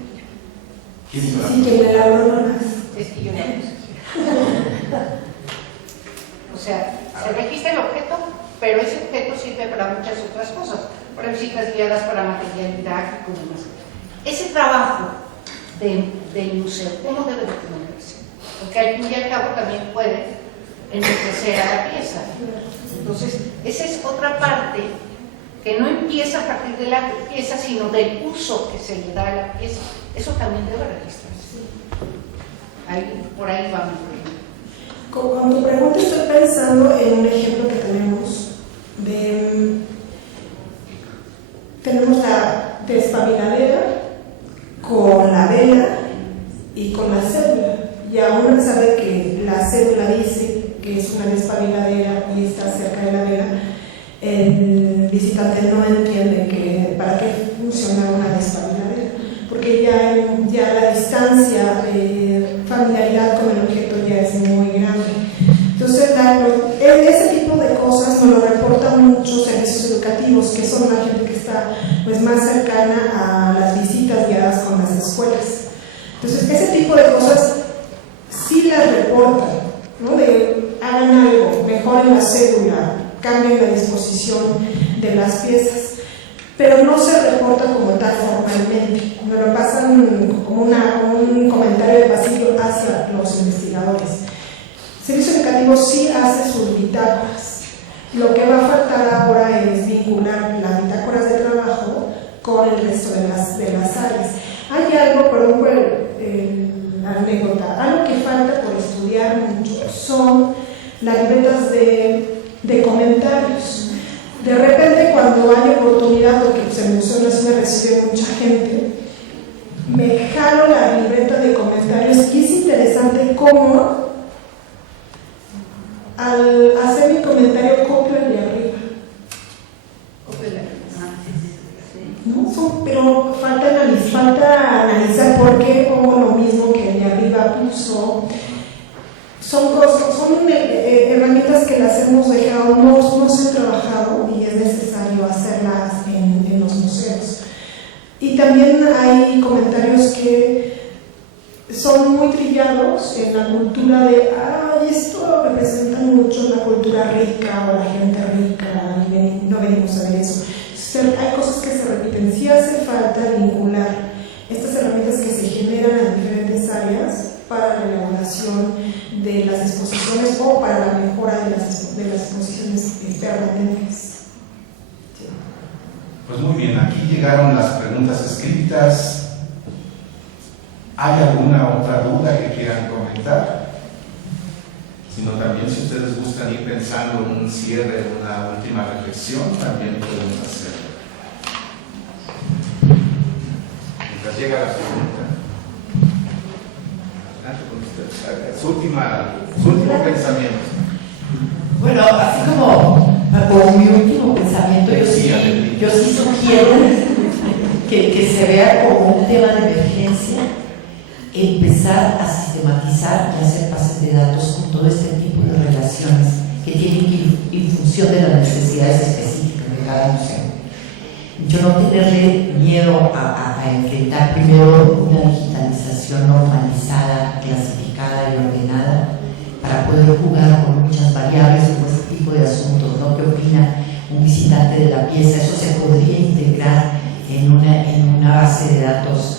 ¿Quién hizo la Sí, que me la bromas. Es que yo no lo sé. O sea, se registra el objeto, pero ese objeto sirve para muchas otras cosas, para visitas guiadas, para material didáctico y demás. Ese trabajo del museo, ¿cómo debe documentarse? Porque al fin y al cabo también puede enriquecer a la pieza. Entonces, esa es otra parte que no empieza a partir de la pieza, sino del uso que se le da a la pieza. Eso también debe registrarse. Por ahí va mi pregunta. Con tu pregunta estoy pensando en un ejemplo que tenemos tenemos la despabiladera con la vela y con la cédula, y aún sabe que la cédula dice que es una despabiladera y está cerca de la vela, el visitante no entiende que para qué funciona una despabiladera, porque ya la distancia de familiaridad con el objeto ya es muy grande. Entonces, ese tipo de cosas nos lo reportan muchos servicios educativos, que son la gente que está pues, más cercana a las visitas guiadas con las escuelas. Entonces, ese tipo de cosas sí las reportan, ¿no? Hagan algo, mejoren la cédula, cambien la disposición de las piezas, pero no se reporta como tal formalmente, me lo pasan como un comentario de pasillo hacia los investigadores. El servicio educativo sí hace sus bitácoras. Lo que va a faltar ahora es vincular las bitácoras de trabajo con el resto de las áreas. Hay algo, perdón por el anécdota. Algo que falta por estudiar mucho son las libretas de comentarios. De repente, cuando hay oportunidad, porque pues, el Museo Nacional recibe mucha gente, me jalo la libreta de comentarios y es interesante cómo al hacer mi comentario copio el de arriba. ¿No? Pero falta analizar por qué pongo lo mismo que el de arriba puso. Son herramientas que las hemos dejado, no se han trabajado y es necesario hacerlas en los museos. Y también hay comentarios que son muy trillados en la cultura de esto representa mucho la cultura rica o la gente rica, y no venimos a ver eso. Hay cosas que se repiten. Sí hace falta vincular estas herramientas que se generan en diferentes áreas para la elaboración de las exposiciones o para la mejora de las exposiciones permanentes. Sí. Pues muy bien, aquí llegaron las preguntas escritas. ¿Hay alguna otra duda que quieran comentar? Sino también si ustedes gustan ir pensando en un cierre, una última reflexión, también podemos hacerlo. Mientras llega la pregunta. Adelante con usted. Su último pensamiento. Bueno, así como mi último pensamiento, yo sí sugiero que se vea como un tema de emergencia, empezar a sistematizar y hacer bases de datos con todo este tipo de relaciones que tienen que ir en función de las necesidades específicas de cada museo. Yo no tenerle miedo a enfrentar primero una digitalización normalizada, clasificada y ordenada para poder jugar con muchas variables con este tipo de asuntos, ¿no? ¿Qué opina un visitante de la pieza? Eso se podría integrar en una base de datos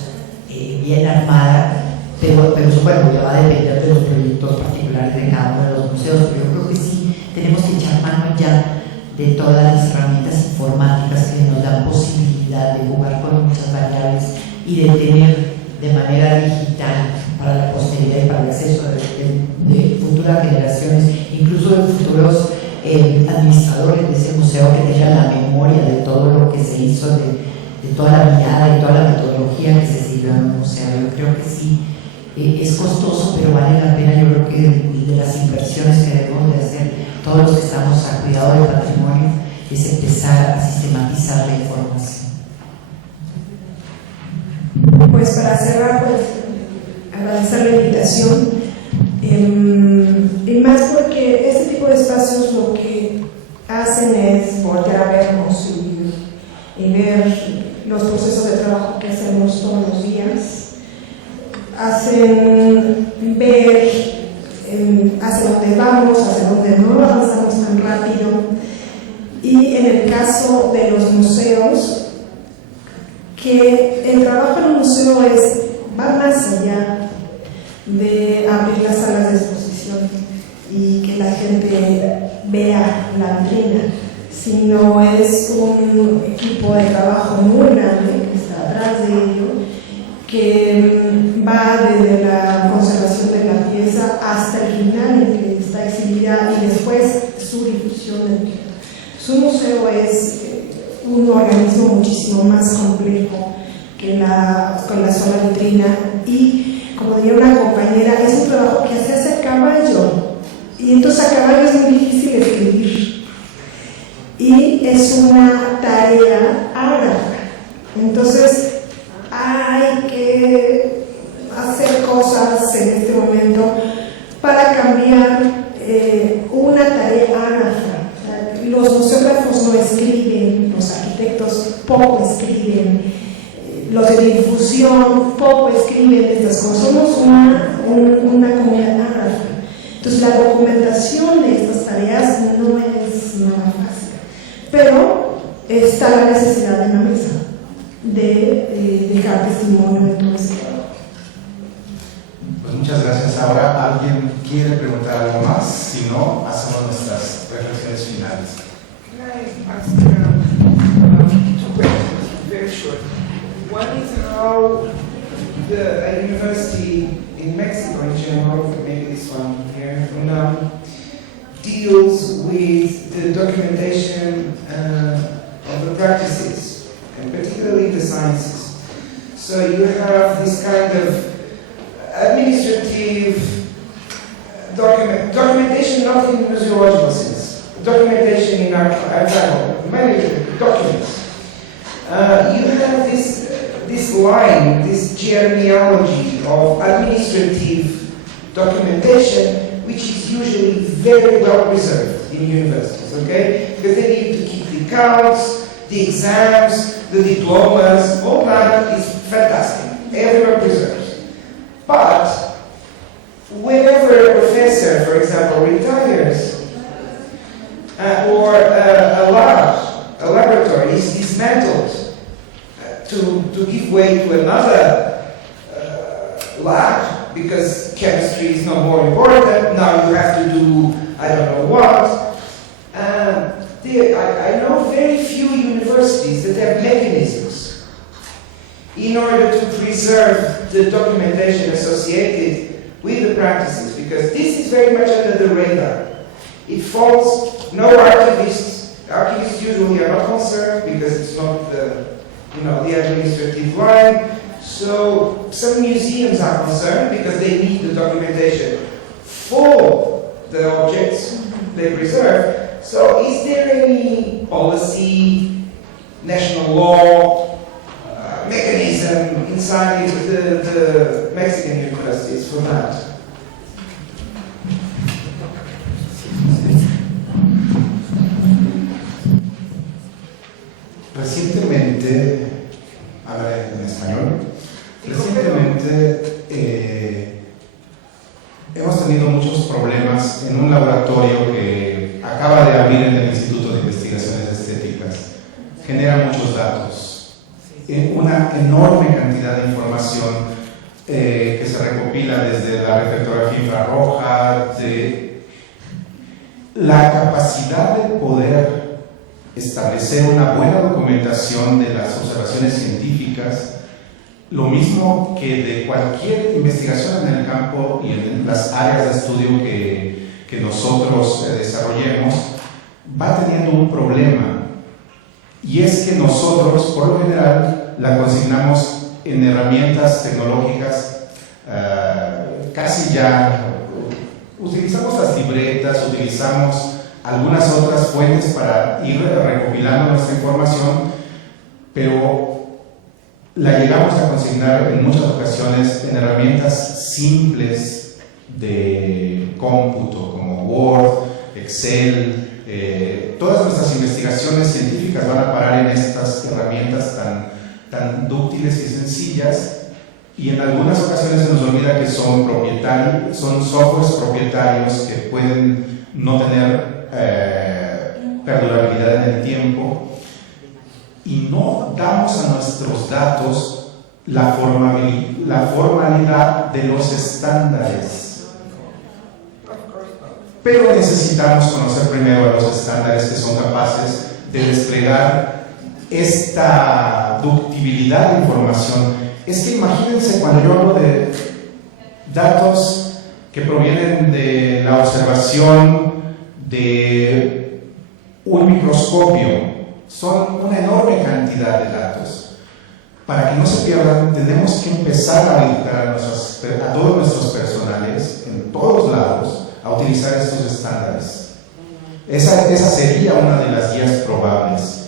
bien armada, pero eso, bueno, ya va a depender de los proyectos particulares de cada uno de los museos, pero yo creo que sí tenemos que echar mano ya de todas las herramientas informáticas que nos dan posibilidad de jugar con muchas variables y de tener de manera digital para la posteridad y para el acceso de futuras generaciones, incluso de futuros administradores de ese museo, que tengan la memoria de todo lo que se hizo, de toda la mirada, de toda la metodología que se sirvió en un museo. Yo creo que sí, es costoso, pero vale la pena. Yo creo que de las inversiones que debemos de hacer todos los que estamos a cuidado del patrimonio es empezar a sistematizar la información. Pues para cerrar, pues agradecer la invitación, y más porque este tipo de espacios lo que hacen es voltear a vernos y ver los procesos de trabajo que hacemos todos los días, hacen ver hacia dónde vamos, hacia dónde no avanzamos tan rápido, y en el caso de los museos, que el trabajo en un museo va más allá de abrir las salas de exposición y que la gente vea la vitrina, sino es un equipo de trabajo muy grande que está atrás de ello, que va desde la conservación de la pieza hasta el final en que está exhibida y después su difusión. Su museo es un organismo muchísimo más complejo que con la sola vitrina, y como diría una compañera, es un trabajo que se hace a caballo, y entonces a caballo es muy difícil escribir y es una tarea ardua. Entonces hay que hacer cosas en este momento para cambiar una tarea ardua. Los museógrafos no escriben, los arquitectos poco escriben, los de difusión poco escriben estas cosas. Somos una comunidad ardua. Entonces la documentación de estas tareas no es nada fácil, pero está la necesidad en la mesa de dejar testimonio de todo ese trabajo. Pues muchas gracias. Ahora, ¿alguien quiere preguntar algo más? Si no, hacemos nuestras reflexiones finales. Can I ask two questions, very short? One is how a university in Mexico in general, maybe this one here, deals with the documentation of the practices, and particularly the sciences. So you have this kind of administrative documentation, not in museological sense, documentation in archival, many documents. You have this line, this genealogy of administrative documentation, which is usually very well preserved in universities, okay? Because they need to keep the accounts, the exams, the diplomas, all that is fantastic, everywhere preserved. But whenever a professor, for example, retires, or a laboratory is dismantled to give way to another lab, because chemistry is no more important, now you have to do I don't know what. I know very few universities that have mechanisms in order to preserve the documentation associated with the practices, because this is very much under the radar. It falls, no archivists usually are not concerned because it's not the administrative line. So some museums are concerned because they need the documentation for the objects they preserve. So is there any policy, national law, mechanism inside the Mexican universities for that? Recientemente, hablaré en español, recientemente hemos tenido muchos problemas en un laboratorio que acaba de abrir en el Instituto de Investigaciones Estéticas. Genera muchos datos, una enorme cantidad de información que se recopila desde la reflectografía infrarroja, de la capacidad de poder establecer una buena documentación de las observaciones científicas, lo mismo que de cualquier investigación en el campo y en las áreas de estudio que nosotros desarrollemos, va teniendo un problema, y es que nosotros, por lo general, la consignamos en herramientas tecnológicas, casi ya utilizamos las libretas, utilizamos algunas otras fuentes para ir recopilando nuestra información, pero la llegamos a consignar en muchas ocasiones en herramientas simples de cómputo como Word, Excel. Todas nuestras investigaciones científicas van a parar en estas herramientas tan dúctiles y sencillas, y en algunas ocasiones se nos olvida que son softwares propietarios que pueden no tener perdurabilidad en el tiempo, y no damos a nuestros datos la formalidad de los estándares. Pero necesitamos conocer primero a los estándares que son capaces de desplegar esta ductibilidad de información. Es que imagínense, cuando yo hablo de datos que provienen de la observación de un microscopio, son una enorme cantidad de datos. Para que no se pierdan, tenemos que empezar a educar a todos nuestros personales en todos lados a utilizar estos estándares. Esa sería una de las guías probables.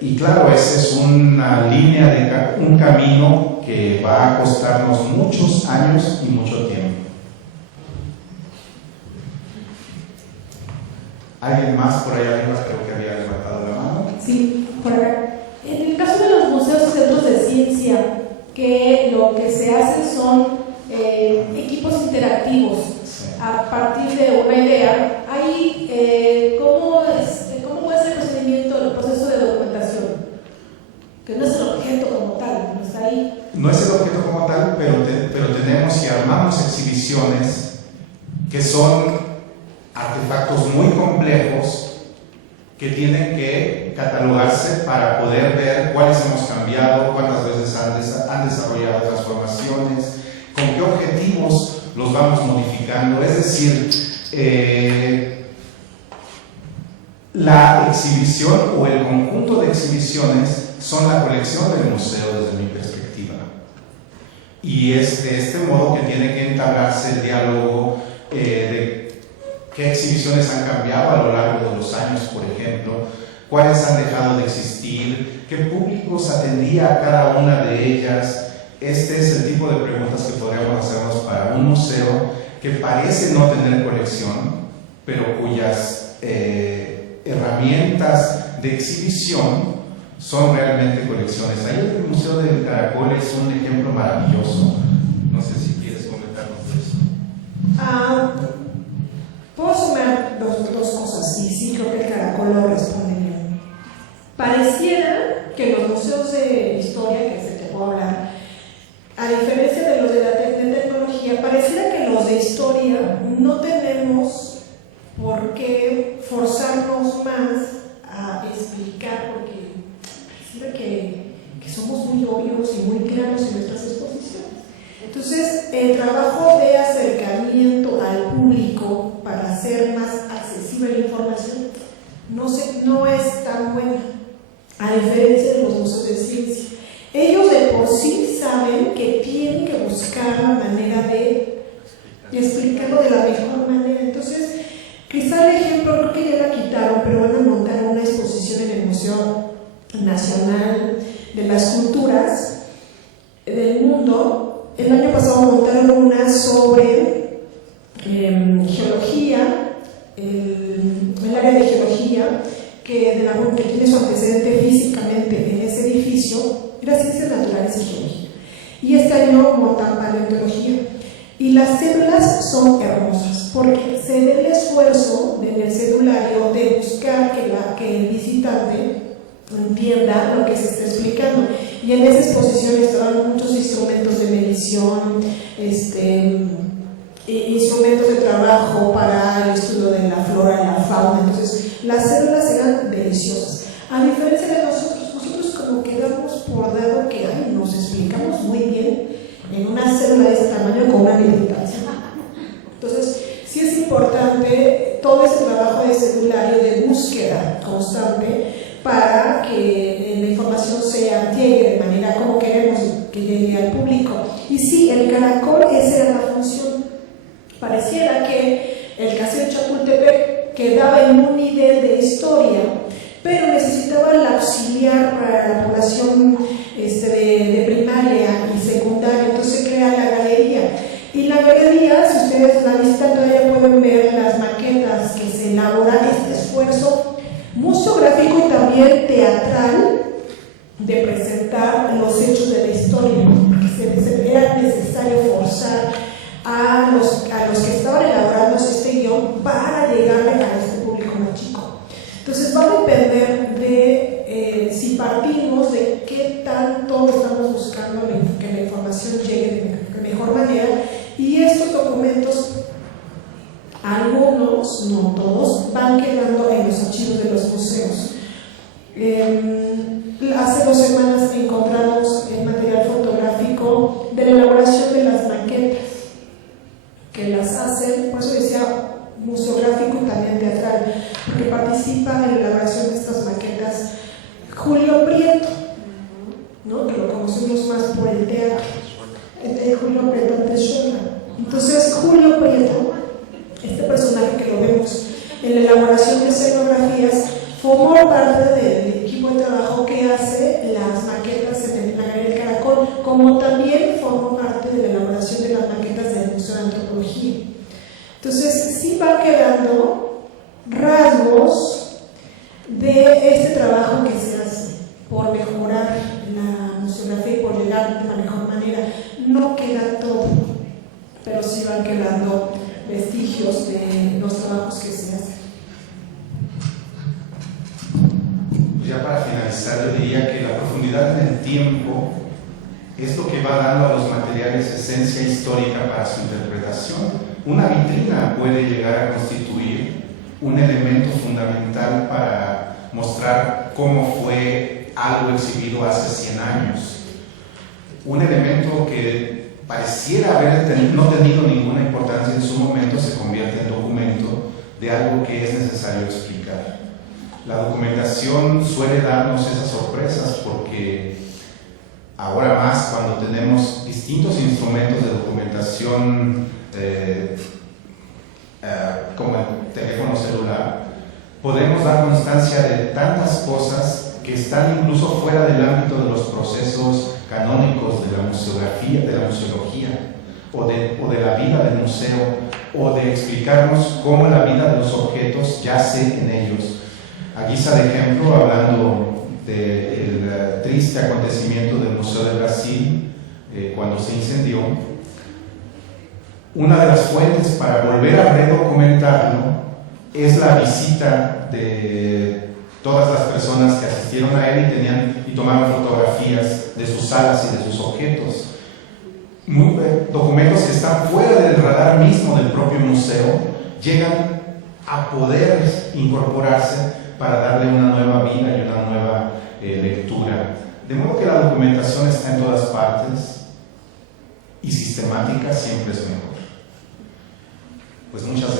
Y claro, esa es una línea, un camino que va a costarnos muchos años y mucho tiempo. ¿Alguien más por allá arriba? Creo que había levantado la mano. Sí, por acá. En el caso de los museos y centros de ciencia, que lo que se hace son equipos interactivos a partir de una idea, ¿cómo puede ser el procedimiento, el proceso de documentación? Que no es el objeto como tal, no está ahí. No es el objeto como tal, pero tenemos y armamos exhibiciones que son artefactos muy complejos que tienen que catalogarse para poder ver cuáles hemos cambiado, cuántas veces han desarrollado transformaciones, con qué objetivos los vamos modificando. Es decir, la exhibición o el conjunto de exhibiciones son la colección del museo desde mi perspectiva. Y es de este modo que tiene que entablarse el diálogo de qué exhibiciones han cambiado a lo largo de los años, por ejemplo, cuáles han dejado de existir, qué públicos atendía a cada una de ellas. Este es el tipo de preguntas que podríamos hacernos para un museo que parece no tener colección, pero cuyas herramientas de exhibición son realmente colecciones. Ahí el Museo del Caracol es un ejemplo maravilloso. No sé si quieres comentarnos de eso. Puedo sumar dos cosas, y sí creo que el Caracol lo responde bien. Pareciera que los museos de historia, que es el que puedo hablar, a diferencia de los de tecnología, pareciera que los de historia no tenemos por qué forzarnos más a explicar, porque pareciera que somos muy obvios y muy claros en nuestras exposiciones. Entonces, el trabajo de acercamiento al público para hacer más accesible la información no es tan buena, a diferencia de los museos de ciencia. Ellos de por sí saben que tienen que buscar la manera de explicarlo de la mejor manera. Entonces, quizá el ejemplo, creo que ya la quitaron, pero van a montar una exposición en el Museo Nacional de las Culturas del Mundo. El año pasado montaron una sobre geología, el área de geología, que tiene su antecedente físicamente en ese edificio, era ciencias naturales y geología. Y este año montan paleontología. Y las células son hermosas, porque se ve el esfuerzo en el cedulario de buscar que el visitante entienda lo que se está explicando. Y en esa exposición estaban muchos instrumentos de medición, instrumentos de trabajo para el estudio de la flora y la fauna. Entonces, las células eran deliciosas. A diferencia de nosotros como que damos por dado que nos explicamos muy bien en una célula de este tamaño con una militancia. Entonces, sí es importante todo ese trabajo de cedulario, de búsqueda constante, para que la información llegue de manera como queremos que llegue al público. Y sí, el Caracol, esa era la función. Pareciera que el Castillo de Chapultepec quedaba en un nivel de historia, pero necesitaba el auxiliar para la población de primaria y secundaria. Entonces se crea la galería. Y la galería, si ustedes la visitan, todavía pueden ver las maquetas que se elaboran, este esfuerzo museográfico y también teatral de presentar los hechos de la historia, porque era necesario forzar a los que estaban elaborando este guión para llegarle a este público más chico. Entonces va a depender de si partimos de qué tanto estamos buscando que la información llegue de mejor manera, y estos documentos, algunos, no todos, van quedando en los archivos de los museos. Hace 2 semanas encontramos el material fotográfico de la elaboración de las maquetas que las hacen, por eso decía museográfico y también teatral, porque participa en la elaboración de estas maquetas Julio Prieto, ¿no? Que lo conocemos más por el teatro, Julio Prieto Anteshola. Entonces, Julio Prieto, este personaje que lo vemos en la elaboración de escenografías, formó parte del equipo de trabajo que hace las maquetas en la Galería del Caracol, como también formó parte de la elaboración de las maquetas del Museo de Antropología. Entonces, sí va quedando rasgos de este trabajo que se hace por mejorar la museografía y por llegar de la mejor manera. No queda todo, pero sí van quedando vestigios de los trabajos que se hacen. Ya para finalizar, yo diría que la profundidad en el tiempo es lo que va dando a los materiales esencia histórica para su interpretación. Una vitrina puede llegar a constituir un elemento fundamental para mostrar cómo fue algo exhibido hace 100 años. Un elemento que pareciera no tenido ninguna importancia en su momento, se convierte en documento de algo que es necesario explicar. La documentación suele darnos esas sorpresas porque ahora más cuando tenemos distintos instrumentos de documentación como el teléfono celular, podemos dar constancia de tantas cosas que están incluso fuera del ámbito de los procesos canónicos de la museografía, de la museología, o de la vida del museo, o de explicarnos cómo la vida de los objetos yace en ellos. A guisa de ejemplo, hablando del triste acontecimiento del Museo de Brasil, cuando se incendió, una de las fuentes para volver a redocumentarlo es la visita de todas las personas que asistieron a él y tomaron fotografías de sus salas y de sus objetos. Documentos que están fuera del radar mismo del propio museo llegan a poder incorporarse para darle una nueva vida y una nueva lectura. De modo que la documentación está en todas partes y sistemática siempre es mejor. Pues muchas